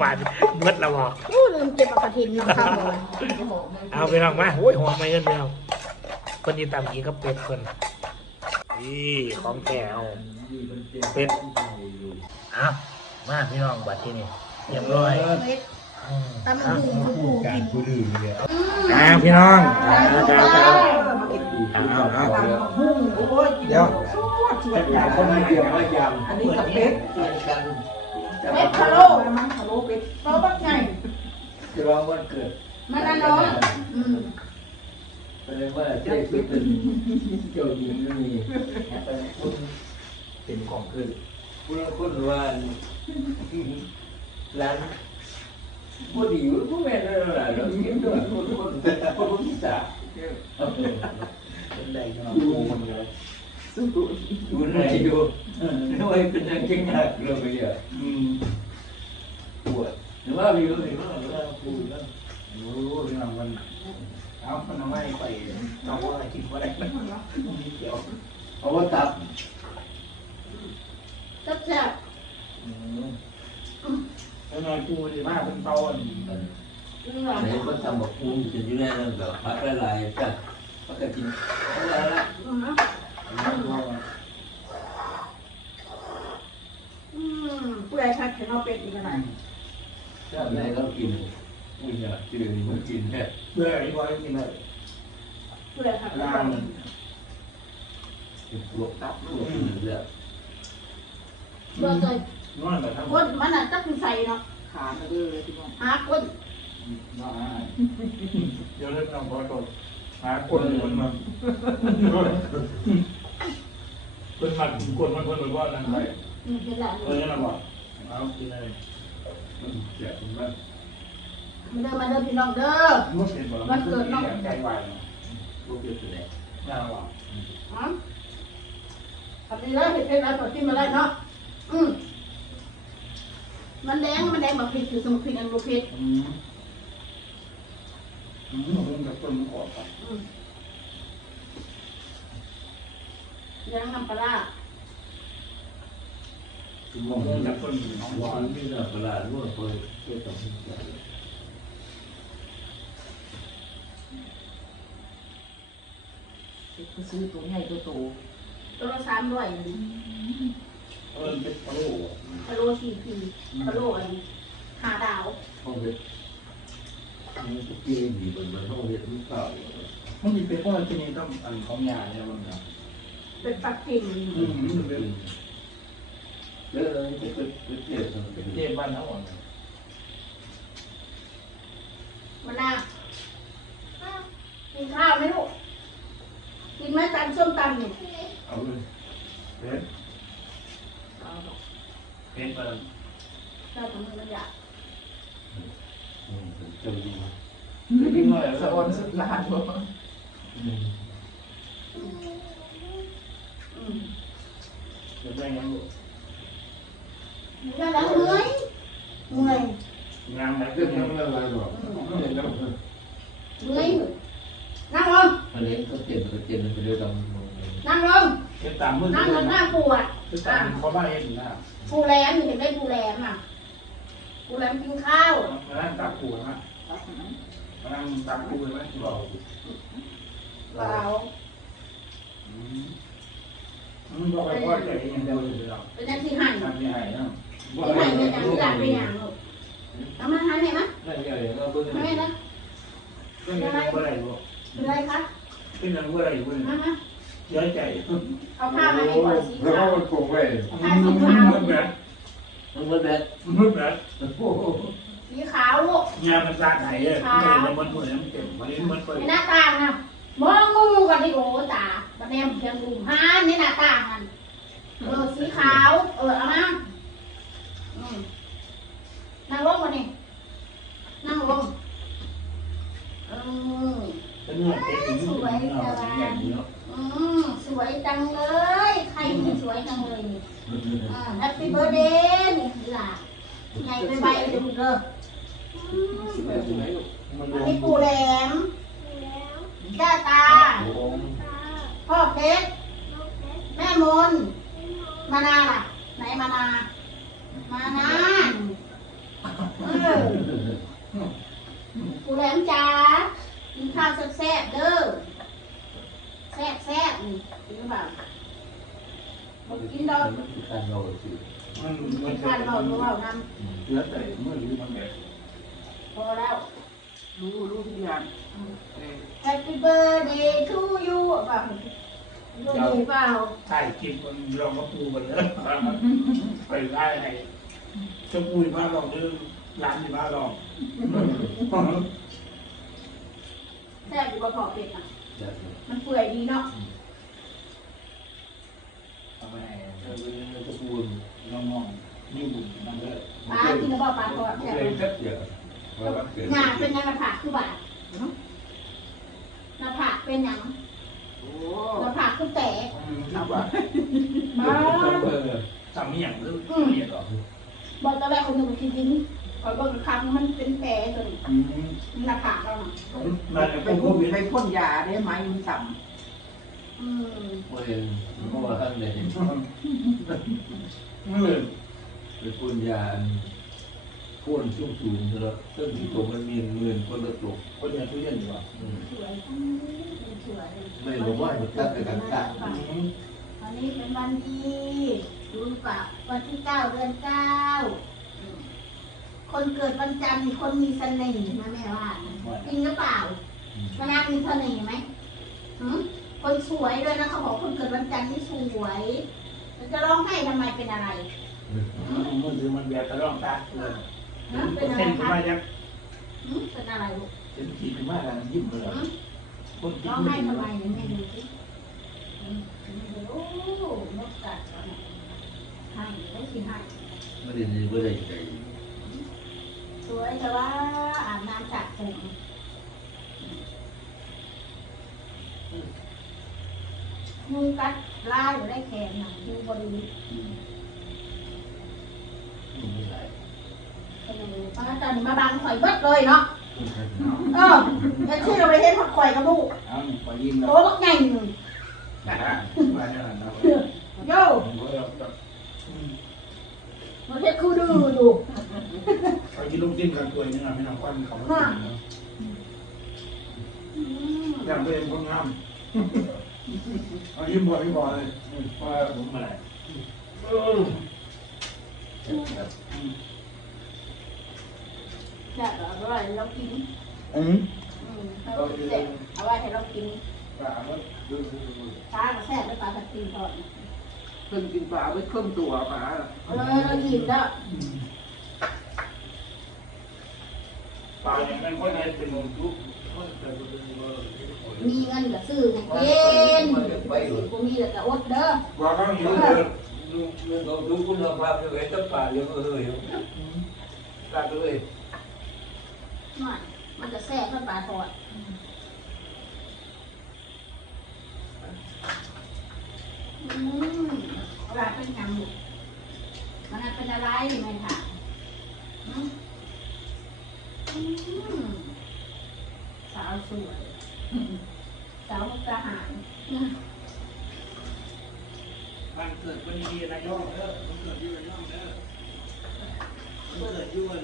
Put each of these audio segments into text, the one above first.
บาทเบิดและบอกอู้ลืมเก็บปากกระถินน้ำข้าวเลยเอาไปลองมาโอ้ยหอมไม่เงินเดียวคนที่ตามกินก็เป็ดคนนี่ของแก้วเป็ดเอามาพี่น้องบัดที่นี่เรียบร้อยเม็ดอืมตำมันหูมันหูการผู้ดื้อเนี่ยอ่าพี่น้องเอาเอาเอาเอาเอาเดี๋ยวแต่คนไม่เกี่ยวไม่ยอันนี้กับเป็ดำ เกี่ยวกันเม็ดพะโล้มันพะโล้เป็ดเพราะว่าไงจะว่าวันเกิดมันอันน้อยอืมแสดงว่าเจ๊คือเป็นเจ้าหญิงไม่มีแต่คุณเป็นของขึ้นคุณคุณว่าร้านพูดดีพูดแม่เลยล่ะเราเก็บด้วยคนคนคนคนที่สามเป็นได้ก็โก งมันเลยสู้ดูไหนดูทำไมเป็นยังจังหนักเลยไปอะปวดหรือว่ามีรู้สึกว่าเราปวดแล้วรู้เรื่องมันเอาคนเอาไว้ไปเอาไว้กินว่าได้มันมีเกี่ยวเพราะว่าตับจับจับแล้วนอนกูดีมากเป็นเตาอันนี่หรอไหนก็ทำแบบปูจะอยู่ในนั้นแบบพักละลายจ้ะพักกะทิอะไรละ อืมผู้ใดชักเห็นเอาเป็ดอีกอะไรถ้าไหนก็กินอุ้ยเนี่ยจืดนี่มันกินแค่เบื่อที่ว่ากินเลยผู้ใดชักล่างปวดตับปวดเลือดเบื่อเลยนอนแบบทั้งหมก้ดนมันน่ะจักคือใส่เนาะขาก็ดื้อเลยพี่น้องหาก้นนอนเดี๋ยวเริ่มทำพอตัวหาคนคนมา คนมาคนมาคนมาว่านั่นไปอืมเห็นแล้วเออนั่นบอกเอากินเลยเจ็บมันมาเด้อมาเด้อพี่น้องเด้อมุสลิมบอกมันเกิดน้องใจวายปวดเจ็บเลยน่าหวังอ๋อทำดีแล้วเห็นเป็นอะไรต่อที่มาได้เนาะอืมมันแดงมันแดงแบบพริกคือสมุนไพรอันบุพริกอืมอืมผมกับคนมันออกไปอืม แดงน้ำปลาร้าคือมองผมแบกับบคนอยู่น้องหววาอนนนี่นะเวลาลวกไปเจ็บต้องใจก็ซื้อตัวใหญ่ตัวโตตัวละสามร้อยเออเป็นโอ้พะโล้สี่พีพะโล้อันห้าดาวห้องเล็กมันก็กินดีเหมือนมันห้องเล็กมันเก่ามันมีเป็นว่าที่นี่ต้องอันของยาเนี่ยมันนะ เป็นปักกิ่งอืมมันเป็นแล้วเปไปเจ็บมันเป็นเทพบ้านเขาอ่อนมันน่าอ้ากินข้าวไหมลูกกินไหมตำส้มตำนี่เอาเลยเป็นเป็นเปิดเจ้าของมันอยากเจ้าดียิ่งเลยสะออนสุดลานบ่ อืมจะได้ยังอยู่นั่นแหละเมื่อยเมื่งานไหนก็ก็ยัยังงไม่มาหรอกเมื่อยนั่งลงอันนี้ก็เจ็บก็เจ็บไปด้วยกันนั่งลงเป็นตามมือนั่งลงหน้าปวดคือตามเขาบ้านเองนะปูแรมเห็นไหมปูแรมอะปูแรมกินข้าวมานั่งตักปูนะมานั่งตักปูไหมบ่า มันบอกไปว่าใจยังเดียวอยู่เราเป็นยังที่หันทำยังไงนะที่หันเนี่ยยังอยาไปอย่างลูกเอามาหันเนี่ยนะนั่นใหญ่เราเบิ่งทำไมนะก็ยังไม่ได้รู้เป็นไรคะเป็นยังไม่ได้รู้มามาเสียใจเอาผ้ามาให้ก่อนสีแล้วขาวก็โกงไว้ผ้าสีขาวมันแบบมันมันแบบมันแบบโอ้สีขาวลูกงานมันสางไหนเลยไม่ได้มันเหมือนมันเต็มวันนี้มันเปิดในหน้าตางนะ มองงูกันดิโอ้ตาบัดแนมเพียงดูฮานในหน้าต่างมันเออสีขาว เออเอามาอืมนั่งลงมานี่นั่งลงเออเป็นเรื่องเต็มถึงอย่างนี้อืมสวยจังเลย ใครที่สวยจังเลยนี่อ่าแฮปปี้เบิร์ดเดย์นี่ล่ะไงไปไปเดี๋ยวมึงเด้ออืมมันอันรวนี้มปูแหลม แก้ตา พ่อเพชรแม่มนมานาล่ะ ไหนมานา มานาเออกูแหลมจ้ากินข้าวแซ่บๆเด้อแซ่บแซ่บนี่กินหรือเปล่บกินดอกการเราสิมันมักินนข้าวเราเรานำเยอะแต่เมื่อหรือมันแบบพอแล้ว รู้รู้ทุกอย่าง Happy birthday to you เปล่าดูดีเปล่าใช่กินมันลองกระปูกันเลยไปได้ไอ้จะปูอยู่บ้านลองหรือร้านอยู่บ้านลองแซ่บอยู่บ่พอเป็ดอะจะมันเปื่อยดีเนาะทำไมเออจะปูน้องมองนี่บุญนั่นเลยปลากินกระบอกปลาทอดเลแซ่บยจักเดียวว่าวันเกิดหน้าเป็นยังหน้าผากคือบาด หน้าผากเป็นหยังโอ้หน้าผากคือแตกครับว่าบ้าเออจำไม่อย่างเรื่องเรียนหรอกบอกตอนแรกคนหนึ่งกินดินพอเบิ่งครั้งมันเป็นแผลจนอืมหน้าผากเราน่ะมันไปเป็นโคพ่นวิดไปพ่นยาได้ไหมมันต่อืมเมื่อเมื่อวันเลยเมื่อไปพ่นยา พ่นชุ่มสูงแล้วซึ่งที่ตกมันมีเงินคนละตกคนเรียนทุเรียนอยู่อะสวยอืมสวยไม่รู้ว่ามันตั้งแต่กันกะวันนี้เป็นวันดีรู้กับวันที่เก้าเดือนเก้าคนเกิดวันจันทร์คนมีเสน่ห์นะแม่ว่าจริงหรือเปล่ามะนามีเสน่ห์ไหมคนสวยด้วยนะเขาบอกคนเกิดวันจันทร์นี่สวยจะร้องไห้ทำไมเป็นอะไรมือถือมันแบบกระร้องตาเลย เป็นอะไรเส้นคขึ้นรับมาจากหืมเป็นอะไรลูกเส้นขีดขึ้นมาแล้วยิ้มเลยหืมคนยิ้ร้อมงไม่ไห้ดีทำไมเนี่ยแม่ดูสิหืมโอ้นกกัดแล้วเนี่ยให้ได้สิให้ไม่ได้ยินไม่ได้ใจสวยแต่ว่าอาบน้ำสระผมยุงกัดลายอยู่ได้แขนหนังยุงบริวไม่ได้ เป็นยังไงต อนนั้นตอนนี้มาบังข่อยเบิดเลยเนาะเออแต่ที่เราไปเห็นผักข่อยกับลูกเอาขอยิ้มโตแล้วบักใหญ่หนึ่งนะฮะมาเนี่ยนะโย่มันเฮ็ดคือดื้ออยู่เขากินลูกจิ้มกันตัวนึงอะไม่นำควันเขาไม่กินอืมอย่างตัวเองคนงามเอายิ้มบ่อยไม่บ่อยเลยว่าผมอะไร แซ่บเหรออร่อยเรากินอืมอืมให้เรากินเสร็จเอาไว้ให้เรากินปลาก็ดูดูดูปลากับแซ่บด้วยปลาตัดตีนก่อนำเพิ่นกินปลาไว้เครื่องตัวปลาเออเราอิ่มแล้วปลาอย่างนั้นคนไหนเป็นคนทุกมีเงินก็ซื้อให้กินกูมีแต่อดเด้อว่าเขาหิวเลยเราดูคุณภาพเลยตั้งป่าเยอะเลยตัดเลย หน่อยมันจะแซ่บเพื่อปลาทอดอืมเวลาเป็นยำหมูมันเป็นอะไรไหมคะอืมอืมสาวสวยสาวมุกดาหารมันเกิดวันนี้นายกเด้อมันเกิดที่นายกเด้อมันเกิดที่วั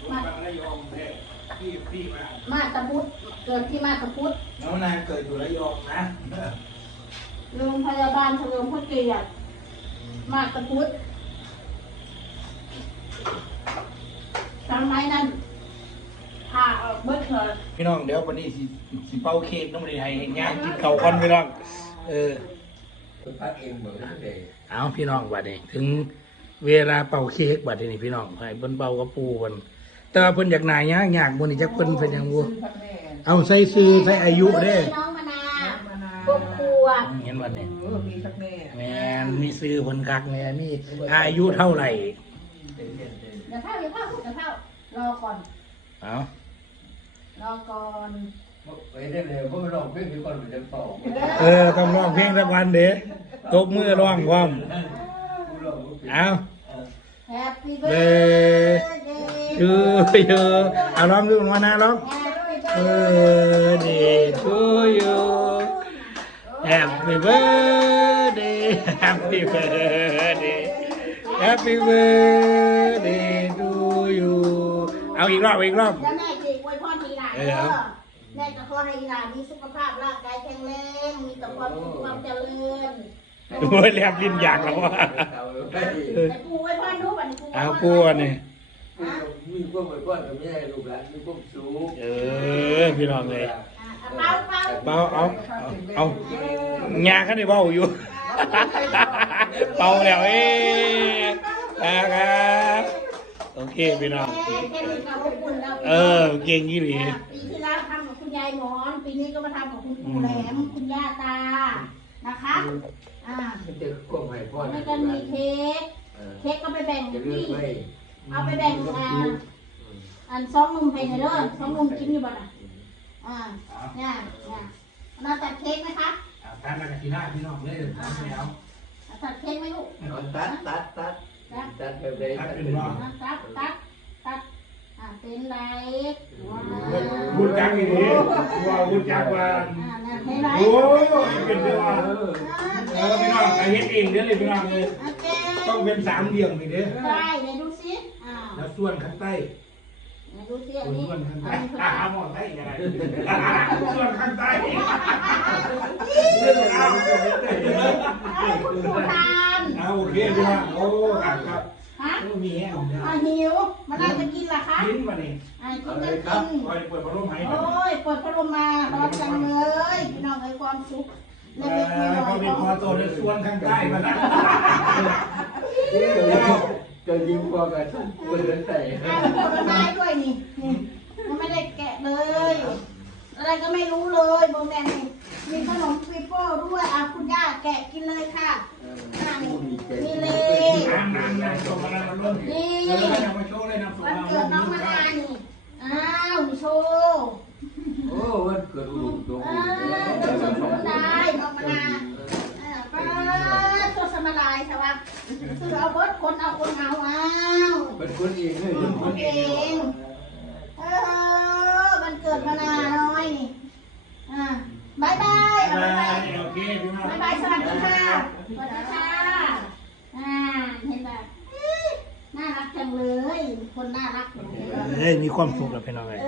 นวันบางระยองเด้อพี่พี่มามาตะพุดเกิดที่มาตะพุดน้องนายเกิดอยู่ระยองนะโรงพยาบาลเฉลิมพระเกียรติมาตะพุดทำไมนั่นผ่าออกเบิดเลยพี่น้องเดี๋ยววันนี้สิสิเป่าเค้กน้องบริไทยเห็นงานกินข้าวกันพี่น้องเออคุณพักเองเหมือนกันเลยเอาพี่น้องบัดนี้ถึงเวลาเป่าเค้กบัดนี้พี่น้องให้เพิ่นเป่ากระปูเพิ่น แต่ว่าเพิ่นอยากหนายยากยากบ่นี่จักเพิ่นเพิ่นหยังบ่พักแม่เอาใส่ซื้อใส่อายุเด้น้องมะนาวมะนาวครอบครัวเห็นบัดนี้เออมีพักแม่แม่นมีซื้อเพิ่นคักแม่มีอายุเท่าไหร่เดี๋ยวเข้าเดี๋ยวเข้าเดี๋ยวเข้ารอก่อนเอารอก่อนไปได้เลยเพราะมันร้องเพลงอยู่ก่อนมันจะต่อเออต้องร้องเพลงสักวันเด้ตบมือร้องพร้อมเอาแฮ ปปี้เบเอเย์ทูยูเอาร้องดูมานะร้องเบิร์ด birthday to you happy birthday happy birthday happy birthday to you เอาอีกรอบอีกรอบแล้วแม่จีอวยพรทีหลังเออแม่ก็ขอให้หลานมีสุขภาพร่างกายแข็งแรงมีแต่ความสุขความเจริญโอ้ยแลบลิ้นอยากแล้วว่าแต่ปูไว้พ่อนุบันปูเอาพ่กูอันนี้ มีพวกเหมือนก้อนกับแม่ลูกหลานมีพวกสูงเออพี่น้องเลยอะเป้าเป้าเบาเอาเอางาขันได้เบาอยู่เบาแล้วเอ๊ะนะครับโอเคพี่น้องแค่นี้ก็อบอุ่นแล้วเออเก่งยี่หลีปีที่แล้วทำกับคุณยายหมอนปีนี้ก็มาทำกับคุณปู่แหลมคุณย่าตานะคะอ่ามันจะควบให้พ่อแล้วก็มีเค้กเค้กก็ไปแบ่งจะ เลือกที่ไว้เอาไปแบ่งอ่าอันสองนุ่มให้หน่อยเด้อสองนุ่มกินอยู่บ่น่ะอ่าเนี่ยเนี่ยเราตัดเค้กไหมคะทานมาจากที่หน้าพี่น้องเลยทำแล้วตัดเค้กไหมลูกตัดตัดตัดตัดแบบใดตัดเป็นว่าอะตัดตัดตัดอ่าเป็นไรว้าวพูดจักอีนี้ว่าพูดจักว่าอ่านั่นให้ไรโอ้ยเป็นเรื่องว่าเออพี่น้องไปเฮ็ดเองเด้อเลยพี่น้องเลยโอเคต้องเป็นสามเหลี่ยมนี่เด้อได้ไหนดูสิอ่าแล้ว ส่วนข้างใต้ไหนดูสิอันนี้ส่วนข้างอัใต้นนี้อ่าหมอใต้ยังไงส่วนข้างใต้เรื่องเอาให้คุณปู่ทานเอาโอเคพี่น้องโอ้ครับครับฮะมีแห้งเด้ออ่าหิวมันน่าจะกินล่ะคะกินมานี่อ่ากินก็กินคอยเปิดพัดลมให้โอ้ยเปิดพัดลมมาร้อนจังเลยพี่น้องให้ความสุขเอเล็กๆน้ออยพอๆมีของพอโตในส่วนข้างใต้มาแล้ว จะยิงพอกันเปิดใส่อ่าผลไม้ด้วยนี่นี่มันไม่ได้แกะเลย อะไรก็ไม่รู้เลยโมแมนนี่มีขนมปีโป้ด้วยอะคุณย่าแกะกินเลยค่ะอ่านี่นี่เลย น้ำน้ำน้ำส่งมาแล้วมันล้น นี่ เออยังมาโชว์เลยน้ำส่ง วัน มา เกิดน้องมะนาวนี่อ้าวมีโชว์ โอ้วันเกิดลูกตรง เออเดี๋ยวสมบูรณ์ได้น้องมะนาวเออป้า ตัวสมลายใช่ปะซื้อเอาเบิดคนเอาคนเอาอ้าวเป็นคนเองเลยคนเองเออมันเกิดมานาวน้อยนี่อ่าบายบายเอาเอบ๊ายบายอโอเคพี่น้องบายบายสวัสดีค่ะสวัสดีค่ะอ่าเห็นแบบน่ารักจังเลย คนน่ารักจังเลยเฮ้ยมีความสุขแล้วพี่น้องเลยเอ